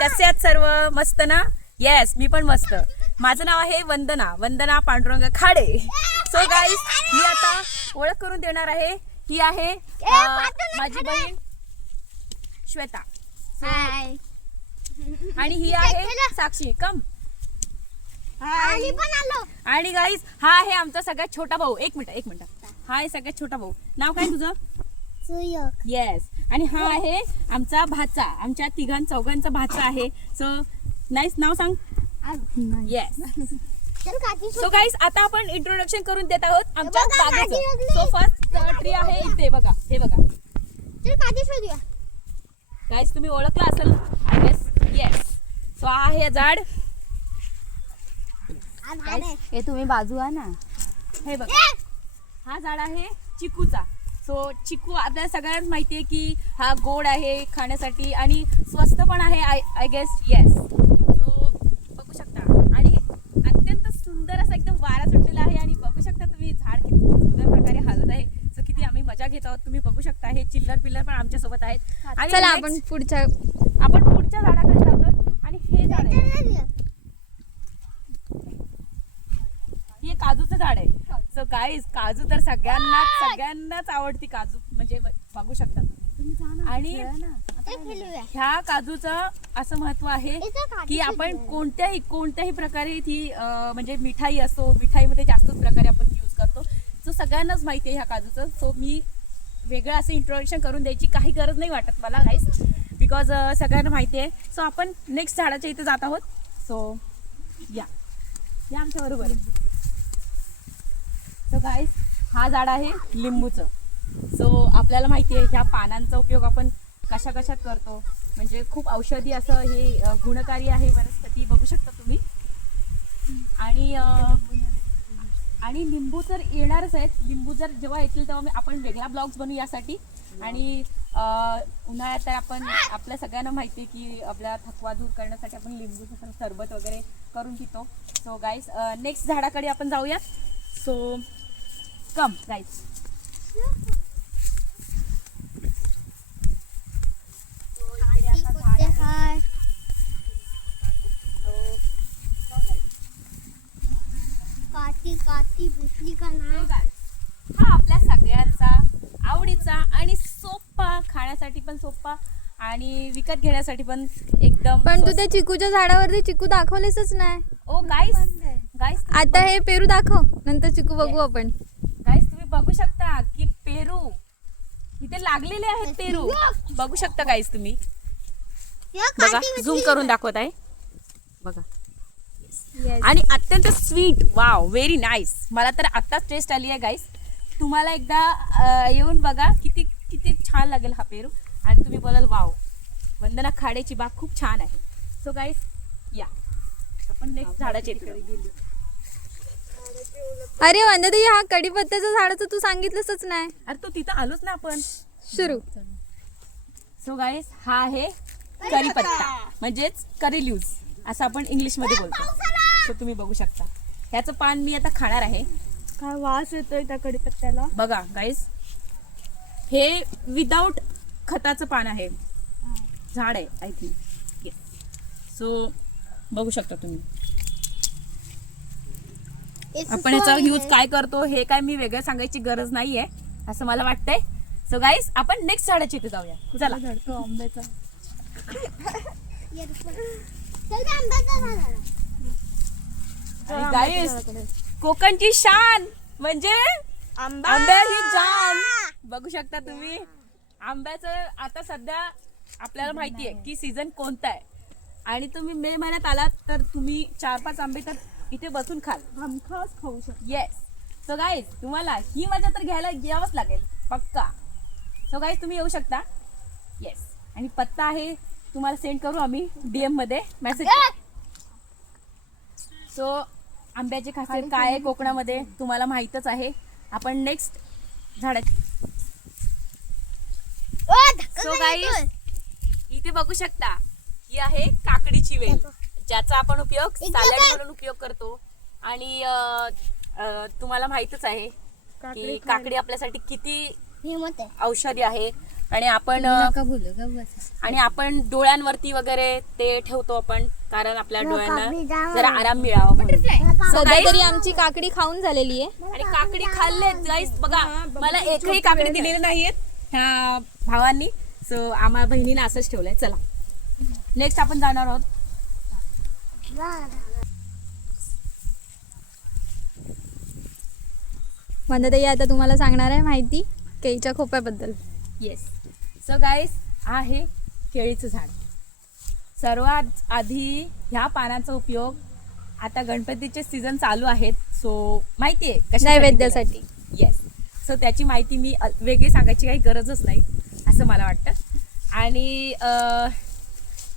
कसे आहात सर्व? मस्त ना? येस, मी पण मस्त. माझं नाव आहे वंदना पांडुरंग खाडे. सो गाईज, मी आता ओळख करून देणार आहे. ही आहे माझी बहीण श्वेता आणि ही आहे साक्षी. कम. आणि गाईज, हा आहे आमचा सगळ्यात छोटा भाऊ. एक मिनिट. हा आहे सगळ्यात छोटा भाऊ. नाव काय तुझं? येस. आणि हा आहे आमचा भाचा. आमच्या चौघांचा भाचा आहे. So nice. नाव सांग. येस. सो गाईज, आता आपण इंट्रोडक्शन करून देत आहोत आमच्या बागेचं. सो फर्स्ट ट्री आहे इथे बघा. हे बघा गाईज, तुम्ही ओळखला असेल आय गेस. येस. सो हा आहे झाड. हे तुम्ही बाजू आहे ना. हे बघा, हा झाड आहे चिकूचा. सो चिकू आपल्याला सगळ्यांना माहिती आहे की हा गोड आहे खाण्यासाठी आणि स्वस्त पण आहे आय गेस. येस. सो बघू शकता आणि अत्यंत सुंदर असा एकदम वारा सुटलेला आहे. आणि बघू शकता तुम्ही झाड किती सुंदर प्रकारे हलत आहे. सो किती आम्ही मजा घेत आहोत. तुम्ही बघू शकता हे चिल्लर पिल्लर पण आमच्या सोबत आहेत. आणि चला next आपण पुढच्या झाडाकडे जातो. आणि हे झाड आहे, हे काजूचं झाड आहे. सो गाईज, काजू तर सगळ्यांनाच आवडती. काजू म्हणजे बघू शकता तुम्ही. आणि ह्या काजूचं असं महत्व आहे की आपण कोणत्याही प्रकारे ती म्हणजे मिठाई असो, मिठाईमध्ये जास्त प्रकारे आपण यूज करतो. सो सगळ्यांनाच माहिती आहे ह्या काजूचं. सो मी वेगळं असं इंट्रोडक्शन करून द्यायची काही गरज नाही वाटत मला गाईज, बिकॉज सगळ्यांना माहिती आहे. सो आपण नेक्स्ट झाडाच्या इथे जात आहोत. सो या आमच्या बरोबर. सो गाईज, हा झाड आहे लिंबूचं. सो आपल्याला माहिती आहे ह्या पानांचा उपयोग आपण कशात करतो. म्हणजे खूप औषधी असं हे गुणकारी आहे वनस्पती. बघू शकता तुम्ही. आणि लिंबू तर येणारच आहेत. लिंबू जर जेव्हा येतील तेव्हा आपण वेगळा ब्लॉग्स बनवू यासाठी. आणि उन्हाळ्यात तर आपण आपल्या सगळ्यांना माहिती आहे की आपला थकवा दूर करण्यासाठी आपण लिंबूचं सरबत वगैरे करून पितो. सो गाईज, नेक्स्ट झाडाकडे आपण जाऊया. सो कम गाईज. हा आपल्या सगळ्यांचा आवडीचा आणि सोपा, खाण्यासाठी पण सोपा आणि विकत घेण्यासाठी पण एकदम. पण तू त्या चिकूच्या झाडावरती चिकू दाखवलेसच नाही. ओ गाईस, आता हे पेरू दाखव, नंतर चिकू बघू आपण. गाईस, तुम्ही बघू शकता की पेरू इथे लागलेले आहेत. पेरू बघू शकता गाईस तुम्ही. बघा, झूम करून दाखवत आहे बघा. आणि अत्यंत स्वीट. Wow, very nice. मला तर आत्ताच टेस्ट आली आहे गाईस. तुम्हाला एकदा येऊन बघा किती छान लागेल हा पेरू. आणि तुम्ही बोलाल वाव, वंदना खाडेची बाग खूप छान आहे. सो गाईस, या आपण नेक्स्ट झाडाच्या इथे गेली. अरे वंदना, हा कडीपत्त्याचं झाडाचं तू सांगितलंच नाही. अरे तो तिथं आलोच ना आपण. सुरू. सो गाईस, हा आहे करीपत्ता, म्हणजेच करी लीव्ज असं आपण इंग्लिश मध्ये बोलतो. सो तुम्ही बघू शकता ह्याचं पान मी आता खाणार आहे. काय वास येतोय त्या कडीपत्त्याला. बघा गाईस, हे विदाउट खताचं पान आहे. झाड आहे आय थिंक. सो बघू शकता तुम्ही. आपण याचा यूज काय करतो हे काय मी वेगळं सांगायची गरज नाहीये असं मला वाटतंय. सो गाईस, आपण नेक्स्ट झाडाच्या इथे जाऊया. चला. आंब्याचा. गाईस, कोकणची शान म्हणजे आंब्याची जान. बघू शकता तुम्ही. आंब्याचं आता सध्या आपल्याला माहिती आहे की सीझन कोणता आहे. आणि तुम्ही मे महिन्यात आलात तर तुम्ही 4-5 आंबे तर इथे बसून हमखास खाऊ शकता. येस. सो गाईज, तुम्हाला ही मजा तर घ्यायला यावंच लागेल पक्का. सो गाईज, तुम्ही येऊ शकता. येस. आणि पत्ता आहे तुम्हाला सेंड करू आम्ही DM मध्ये मेसेज. सो आंब्याची खासियत काय आहे कोकणामध्ये तुम्हाला माहीतच आहे. आपण नेक्स्ट झाडाची. सो गाईज, इथे बघू शकता ही आहे काकडीची वेल, ज्याचा आपण उपयोग सॅलड म्हणून उपयोग करतो. आणि तुम्हाला माहितच आहे की काकडी आपल्यासाठी किती औषधी आहे. आणि आपण डोळ्यांवरती वगैरे ते ठेवतो आपण, कारण आपल्या डोळ्यांना जरा आराम मिळावा म्हणून. So सध्या guys, तरी आमची काकडी खाऊन झालेली आहे. आणि काकडी खाल्ले गाईस बघा, मला एकही काकडी दिलेली नाहीयेत ह्या भावांनी. सो आम्हा बहिणीने असंच ठेवलंय. चला नेक्स्ट आपण जाणार आहोत. मंदाताई आता तुम्हाला सांगणार आहे माहिती केळीच्या खोप्याबद्दल. येस. सो गाईस, आहे केळीचं झाड. सर्वात आधी ह्या पानांचा उपयोग आता गणपतीचे सीझन चालू आहेत, सो माहिती आहे कशा नैवेद्यासाठी. येस. सो त्याची माहिती मी वेगळी सांगायची काही गरजच नाही असं मला वाटतं. आणि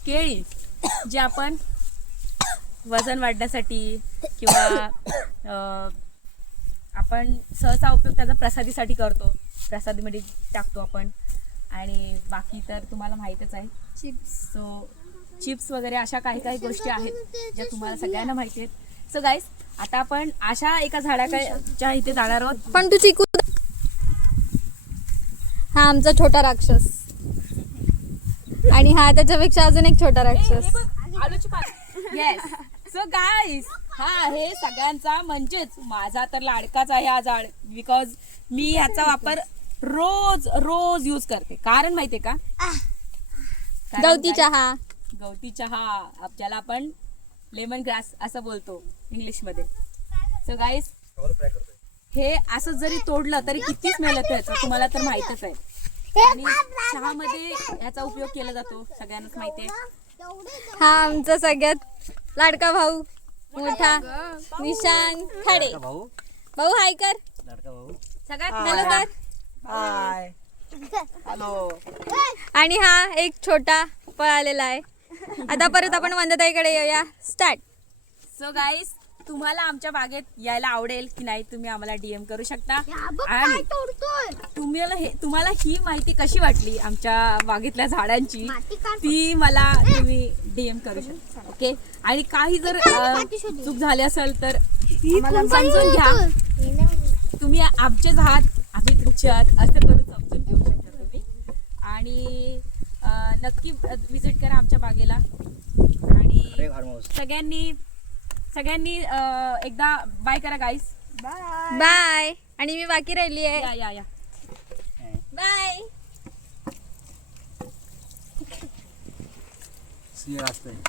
केळी जे आपण वजन वाढण्यासाठी किंवा आपण सहसा उपयोग त्याचा प्रसादीसाठी करतो, प्रसादीमध्ये टाकतो आपण. आणि बाकी तर तुम्हाला माहीतच आहे, सो चिप्स वगैरे अशा काही काही गोष्टी आहेत ज्या तुम्हाला सगळ्यांना माहिती आहेत. सो गाईस, आता आपण अशा एका झाडाच्या इथे जाणार आहोत. पण तू चिकू, हा आमचा छोटा राक्षस आणि हा त्याच्यापेक्षा अजून एक छोटा राक्षस. आलूची पानं. येस. सो गाईस, हा आहे सगळ्यांचा म्हणजेच माझा तर लाडकाच आहे हा झाड, बिकॉज मी ह्याचा वापर रोज रोज यूज करते. कारण माहितीये का, गवती चहा. गवती चहा, ज्याला आपण लेमन ग्रास असं बोलतो इंग्लिश मध्ये. सो गाईस, हे असं जरी तोडलं तरी किती स्मेल येतो याचा, तुम्हाला तर माहितच आहे. आणि चहामध्ये याचा उपयोग केला जातो, सगळ्यांनाच माहिती आहे. हा आमचा सगळ्यात लाडका भाऊ मोठा निशान खाडे. भाऊ हाय कर. सगळ्यात हॅलो कर. हाय. हॅलो. आणि हा एक छोटा पळालेला आहे. आता परत आपण मंदाताईकडे येऊया. स्टार्ट. सो गाईस, तुम्हाला आमच्या बागेत यायला आवडेल की नाही तुम्ही आम्हाला डीएम करू शकता. आणि तुम्हाला ही माहिती कशी वाटली आमच्या बागेतल्या झाडांची ती मला तुम्ही डीएम करू शकता. ओके. आणि काही जर चूक झाली असेल तर समजून घ्या. तुम्ही आमचे झाड आम्ही तुमचे आहात असं करून समजून घेऊ शकता तुम्ही. आणि नक्की विजिट करा आमच्या बागेला. आणि सगळ्यांनी एकदा बाय करा गाईस. बाय. आणि मी बाकी राहिली आहे. या bye. See you last time.